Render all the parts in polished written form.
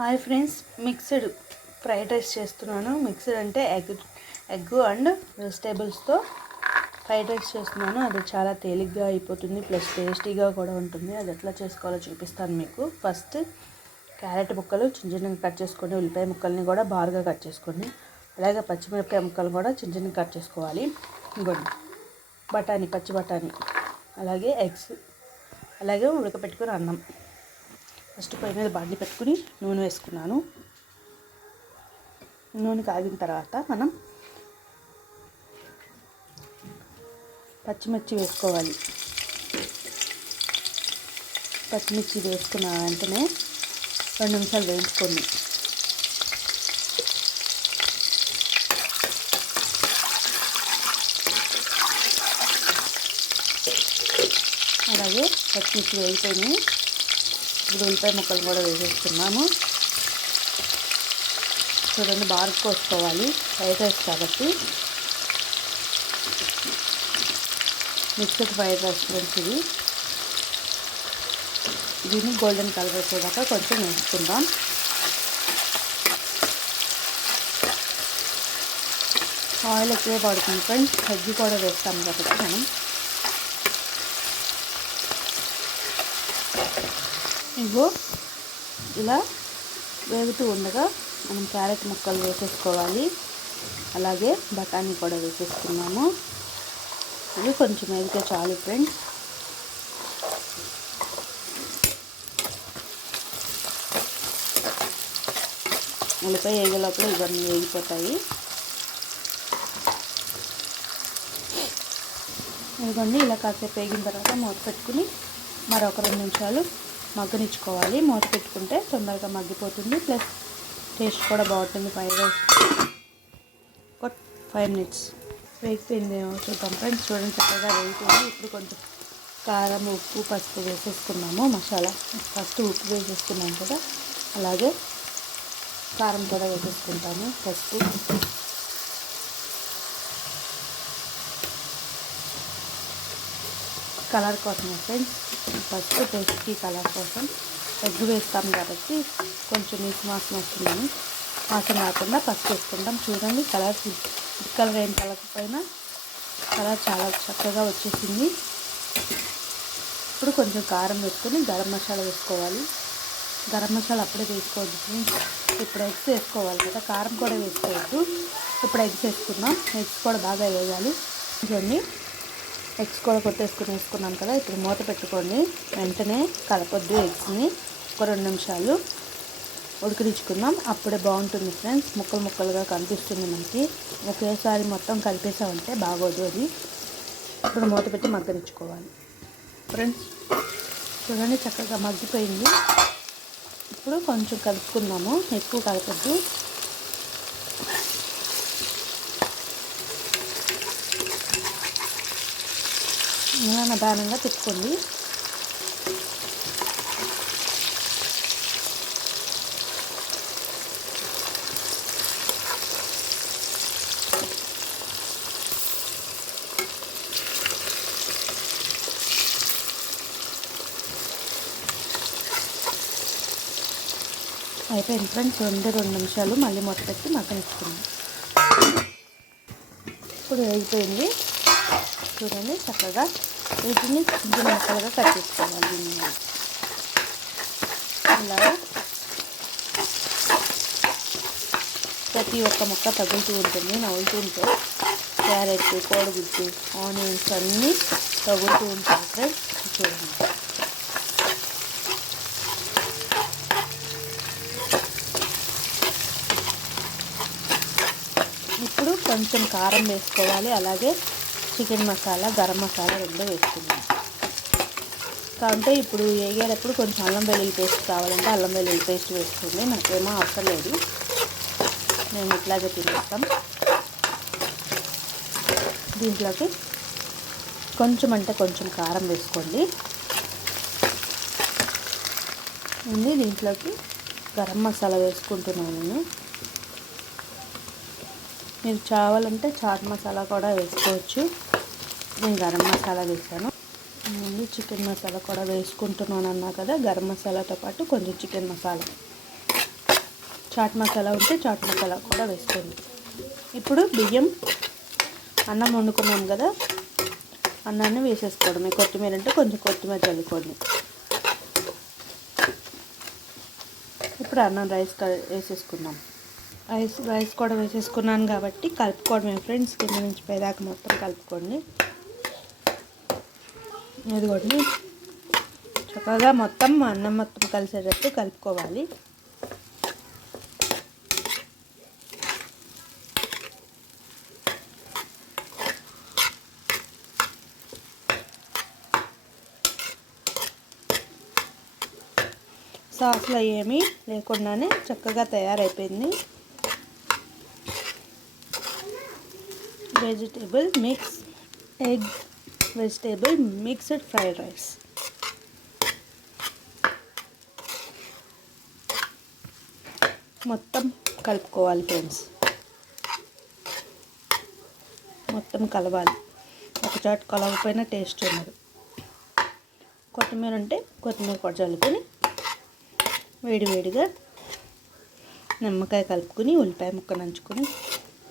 Hi friends, mixed fried rice చేస్తున్నాను. Mixed అంటే egg and వెజిటేబుల్స్తో fried rice చేస్తున్నాను. అది చాలా తేలిగ్గా అయిపోతుంది, ప్లస్ టేస్టీగా కూడా ఉంటుంది. అది ఎట్లా చేసుకోవాలో చూపిస్తాను మీకు. ఫస్ట్ క్యారెట్ ముక్కలు చిన్న చిన్నగా కట్ చేసుకోండి. ఉల్లిపాయ ముక్కల్ని కూడా బారుగా కట్ చేసుకోండి. అలాగే పచ్చిమిరపకాయ ముక్కలు కూడా చిన్న చిన్నగా కట్ చేసుకోవాలి. ఇంకోండి బఠానీ, పచ్చి బఠానీ, అలాగే ఎగ్స్, అలాగే ఉడకపెట్టుకుని అన్నం. ఫస్ట్ పొయ్యి మీద బాండి పెట్టుకుని నూనె వేసుకున్నాను. నూనె కాగిన తర్వాత మనం పచ్చిమిర్చి వేసుకోవాలి. పచ్చిమిర్చి వేసుకున్న వెంటనే 2 నిమిషాలు వేయించుకోండి. అలాగే పచ్చిమిర్చి వేగిపోయి ఇప్పుడు ఉల్లిపాయ ముక్కలు కూడా వేసేస్తున్నాము. చూడండి, బాగా కోసుకోవాలి. ఫ్రైడ్ రైస్ కాబట్టి మిక్స్డ్ ఫ్రైడ్ రైస్ ఫ్రెండ్స్. దీన్ని గోల్డెన్ కలర్ వచ్చేదాకా కొంచెం వేసుకుందాం. ఆయిల్ ఎక్కువే పడుతుంది ఫ్రెండ్స్, ఎగ్ కూడా వేస్తాం కాబట్టి మనం. ఇగో ఇలా వేగుతూ ఉండగా మనం క్యారెట్ ముక్కలు వేసేసుకోవాలి. అలాగే బఠానీ కూడా వేసేసుకున్నాము. ఇవి కొంచెం వేగితే చాలు ఫ్రెండ్స్. ఉల్లిపాయ వేగేలోపల ఇవన్నీ వేగిపోతాయి. ఇదిగోండి, ఇలా కాసేపు వేగిన తర్వాత మూత పెట్టుకుని మరొక 2 నిమిషాలు మగ్గనిచ్చుకోవాలి. మూత పెట్టుకుంటే తొందరగా మగ్గిపోతుంది, ప్లస్ టేస్ట్ కూడా బాగుంటుంది. ఫ్రైడ్ రైస్ ఒక 5 మినిట్స్ వేగిపోయింది చూద్దాం ఫ్రెండ్స్. చూడండి, చక్కగా వేగిపోయింది. ఇప్పుడు కొంచెం కారం, ఉప్పు, పసుపు వేసేసుకున్నాము. మసాలా ఫస్ట్ ఉప్పు వేసేసుకున్నాం కదా, అలాగే కారం కూడా వేసేసుకుంటాము. పసుపు, కలర్ కోసం ఫ్రెండ్స్. పసుపు టేస్ట్కి కలర్ కోసం. ఎగ్ వేస్తాం కాబట్టి కొంచెం నీసు వాసన వస్తుందని, వాసన రాకుండా పసుపు వేసుకుంటాం. చూడండి, కలర్ ఏం కలకపోయినా కలర్ చాలా చక్కగా వచ్చేసింది. ఇప్పుడు కొంచెం కారం వేసుకొని గరం మసాలా వేసుకోవాలి. గరం మసాలా అప్పుడే వేసుకోవద్దు ఫ్రెండ్స్, ఇప్పుడు ఎగ్స్ వేసుకోవాలి కదా. కారం కూడా వేసుకోవద్దు. ఇప్పుడు ఎగ్స్ వేసుకున్నాం. ఎగ్స్ కూడా బాగా వేయాలి. ఇవన్నీ ఎగ్స్ కూడా వేసుకున్నాం కదా. ఇప్పుడు మూత పెట్టుకోండి. వెంటనే కలపొద్దు. ఎగ్స్ని ఒక 2 నిమిషాలు ఉడికించుకుందాం. అప్పుడే బాగుంటుంది ఫ్రెండ్స్. ముక్కలు ముక్కలుగా కనిపిస్తుంది మనకి. ఒకేసారి మొత్తం కలిపేసామంటే బాగోదు అది. ఇప్పుడు మూత పెట్టి మగ్గనిచ్చుకోవాలి ఫ్రెండ్స్. చూడండి, చక్కగా మగ్గిపోయింది. ఇప్పుడు కొంచెం కలుపుకుందాము, ఎక్కువ కలపొద్దు. నిదానంగా తిప్పుకోండి. అయిపోయింది ఫ్రెండ్స్. 2 నిమిషాలు మళ్ళీ మూత పెట్టి మగ్గనిచ్చుకున్నాం. ఇప్పుడు అయిపోయింది. చూడండి, చక్కగా వీటిని చిన్న ముక్కలుగా కట్ చేసుకోవాలి. ఇలా ప్రతి ఒక్క ముక్క తగులుతూ ఉంటుంది, నవ్వుతూ ఉంటే. క్యారెట్, కోడిగుడ్డు, ఆనియన్స్ అన్నీ తగులుతూ ఉంటాయి ఫ్రెండ్స్. చూడండి, ఇప్పుడు కొంచెం కారం వేసుకోవాలి. అలాగే చికెన్ మసాలా, గరం మసాలా 2 వేసుకున్నాం. కాబట్టి ఇప్పుడు వేగేటప్పుడు కొంచెం అల్లం వెల్లుల్లి పేస్ట్ కావాలంటే అల్లం వెల్లుల్లి పేస్ట్ వేసుకోండి. నాకేమో అవసరం లేదు, మేము ఇట్లాగే తినేస్తాం. దీంట్లోకి కొంచెం అంటే కొంచెం కారం వేసుకోండి. దీంట్లోకి గరం మసాలా వేసుకుంటున్నాను నేను. మీరు కావాలంటే చాట్ మసాలా కూడా వేసుకోవచ్చు. నేను గరం మసాలా వేసాను. చికెన్ మసాలా కూడా వేసుకుంటున్నాను అన్నా కదా. గరం మసాలాతో పాటు కొంచెం చికెన్ మసాలా చాట్ మసాలా ఉంటే చాట్ మసాలా కూడా వేసుకోండి. ఇప్పుడు బియ్యం, అన్నం వండుకున్నాం కదా, అన్నాన్ని వేసేసుకోవడమే. కొత్తిమీర అంటే కొంచెం కొత్తిమీర చల్లుకోండి. ఇప్పుడు అన్నం రైస్ వేసేసుకుందాం. రైస్ కూడా వేసేసుకున్నాను కాబట్టి కలుపుకోవడమే ఫ్రెండ్స్. కింద నుంచి పైదాకా మొత్తం కలుపుకోండి. ఇదిగోండి, చక్కగా మొత్తం అన్నం మొత్తం కలిసేటట్టు కలుపుకోవాలి. సాస్లో ఏమీ లేకుండానే చక్కగా తయారైపోయింది వెజిటేబుల్ మిక్స్డ్ ఫ్రైడ్ రైస్. మొత్తం కలుపుకోవాలి ఫ్రెండ్స్. మొత్తం కలవాలి. ఒక చాట్ కలవకపోయినా టేస్ట్ ఉండదు. కొత్తిమీర ఉంటే కొత్తిమీర కూడా చల్లుకొని వేడివేడిగా నిమ్మకాయ కలుపుకొని ఉల్లిపాయ ముక్క నంచుకొని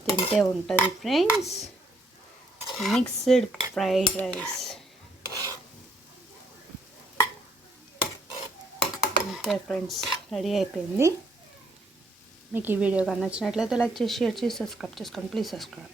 తింటే ఉంటుంది ఫ్రెండ్స్ మిక్స్డ్ ఫ్రైడ్ రైస్. అంతే ఫ్రెండ్స్, రెడీ అయిపోయింది. మీకు ఈ వీడియో కానీ నచ్చినట్లయితే లైక్ చేసి, షేర్ చేసి, సబ్స్క్రైబ్ చేసుకోండి. Please subscribe.